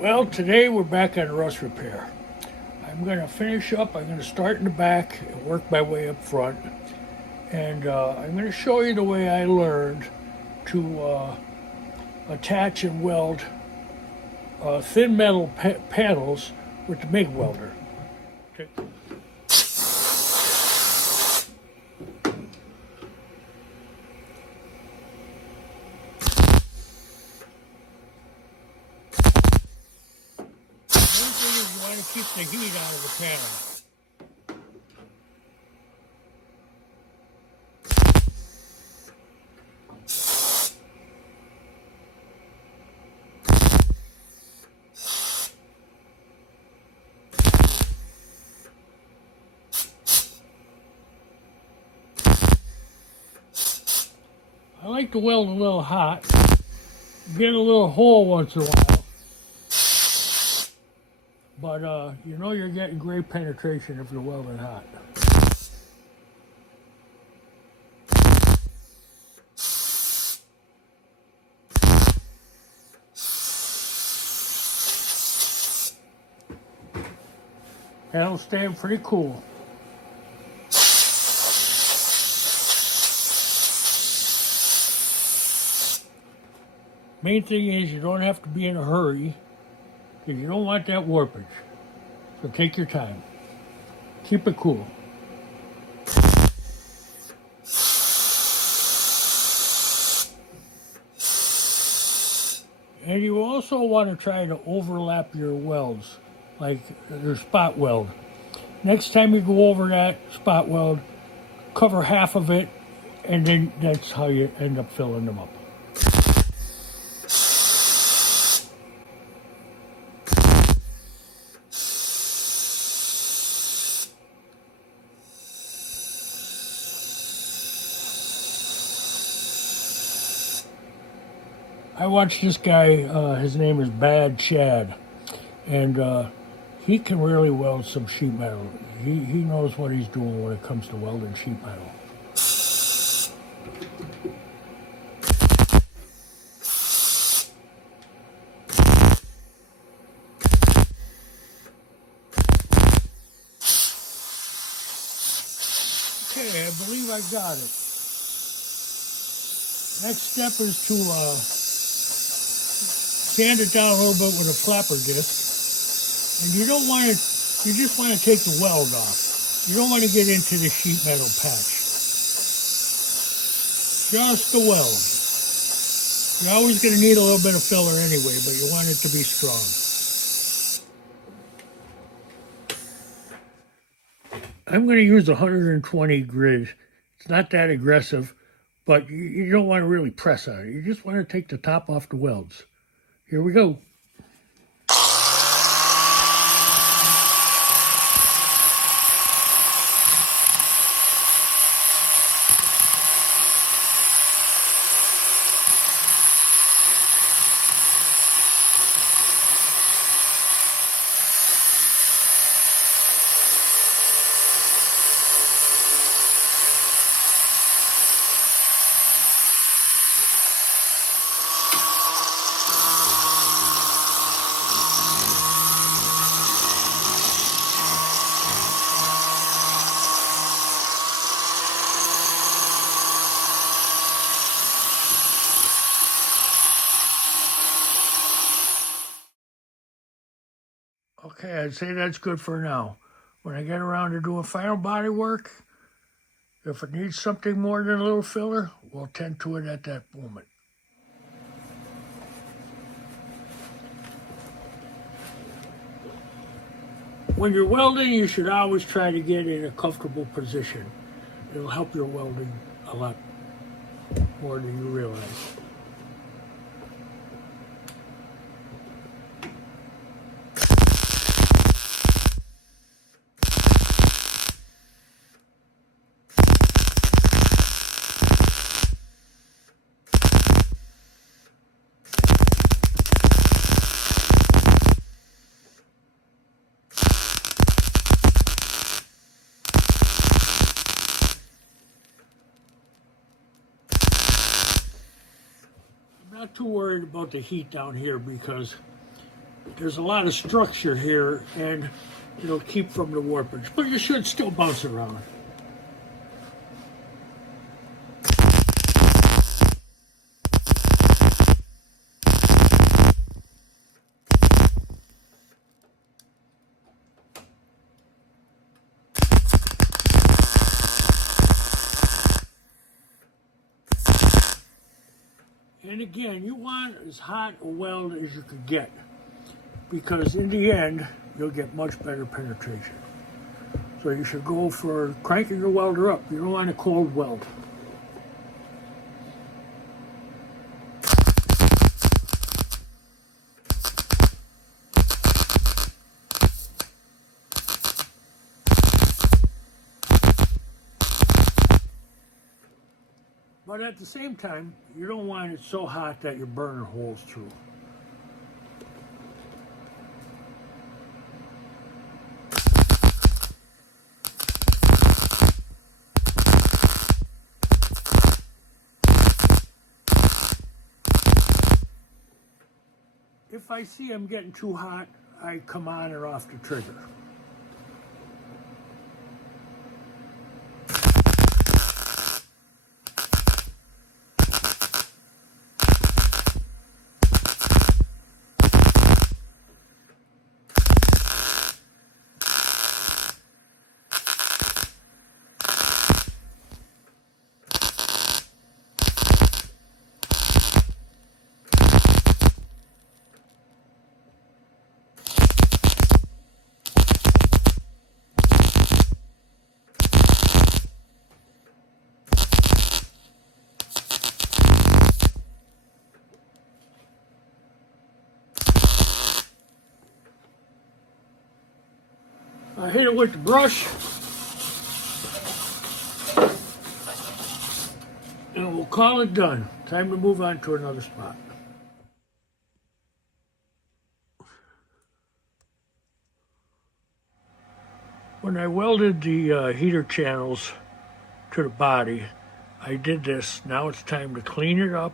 Well, today we're back on rust repair. I'm going to finish up. I'm going to start in the back and work my way up front. And I'm going to show you the way I learned to attach and weld thin metal panels with the MIG welder. Okay. Main thing is you want to keep the heat out of the panel. I like to weld a little hot, get a little hole once in a while, but you know you're getting great penetration if you're welding hot. That'll stand pretty cool. Main thing is you don't have to be in a hurry because you don't want that warpage. So take your time. Keep it cool. And you also want to try to overlap your welds, like your spot weld. Next time you go over that spot weld, cover half of it, and then that's how you end up filling them up. I watched this guy, his name is Bad Chad, and he can really weld some sheet metal. He knows what he's doing when it comes to welding sheet metal. Okay, I believe I got it. Next step is to sand it down a little bit with a flapper disc. And you don't want to, you just want to take the weld off. You don't want to get into the sheet metal patch. Just the weld. You're always going to need a little bit of filler anyway, but you want it to be strong. I'm going to use 120 grit. It's not that aggressive, but you don't want to really press on it. You just want to take the top off the welds. Here we go. Okay, I'd say that's good for now. When I get around to doing final body work, if it needs something more than a little filler, we'll tend to it at that moment. When you're welding, you should always try to get in a comfortable position. It'll help your welding a lot more than you realize. Not too worried about the heat down here because there's a lot of structure here and it'll keep from the warpage, but you should still bounce around. And again, you want as hot a weld as you could get, because in the end, you'll get much better penetration. So you should go for cranking your welder up. You don't want a cold weld. But at the same time, you don't want it so hot that you're burning holes through. If I see I'm getting too hot, I come on and off the trigger. I hit it with the brush, and we'll call it done. Time to move on to another spot. When I welded the heater channels to the body, I did this. Now it's time to clean it up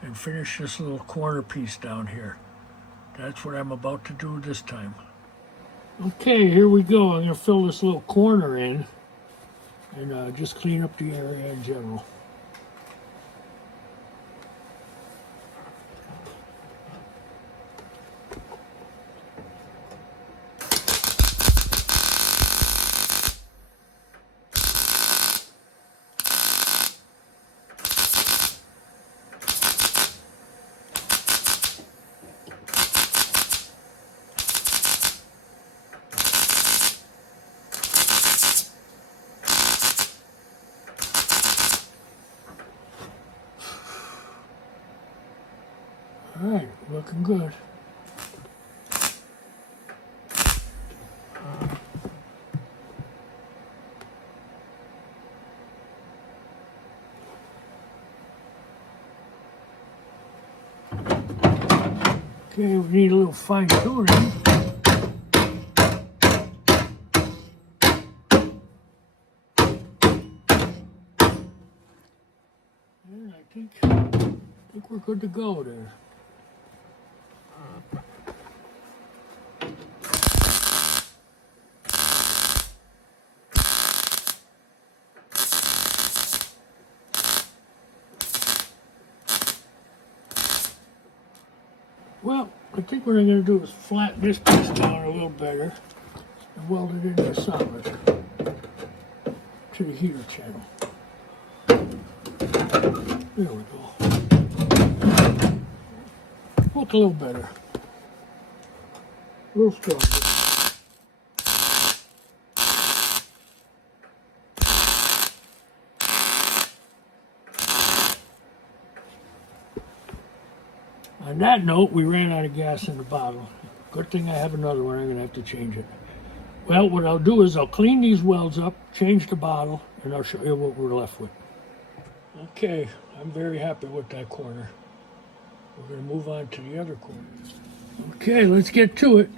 and finish this little corner piece down here. That's what I'm about to do this time. Okay, here we go. I'm going to fill this little corner in and just clean up the area in general. All right, looking good. Okay, we need a little fine tuning. And I think we're good to go there. Well, I think what I'm going to do is flatten this piece down a little better and weld it into solid to the heater channel. There we go. Look a little better. A little stronger. On that note, we ran out of gas in the bottle. Good thing I have another one. I'm going to have to change it. Well, what I'll do is I'll clean these welds up, change the bottle, and I'll show you what we're left with. Okay, I'm very happy with that corner. We're going to move on to the other corner. Okay, let's get to it.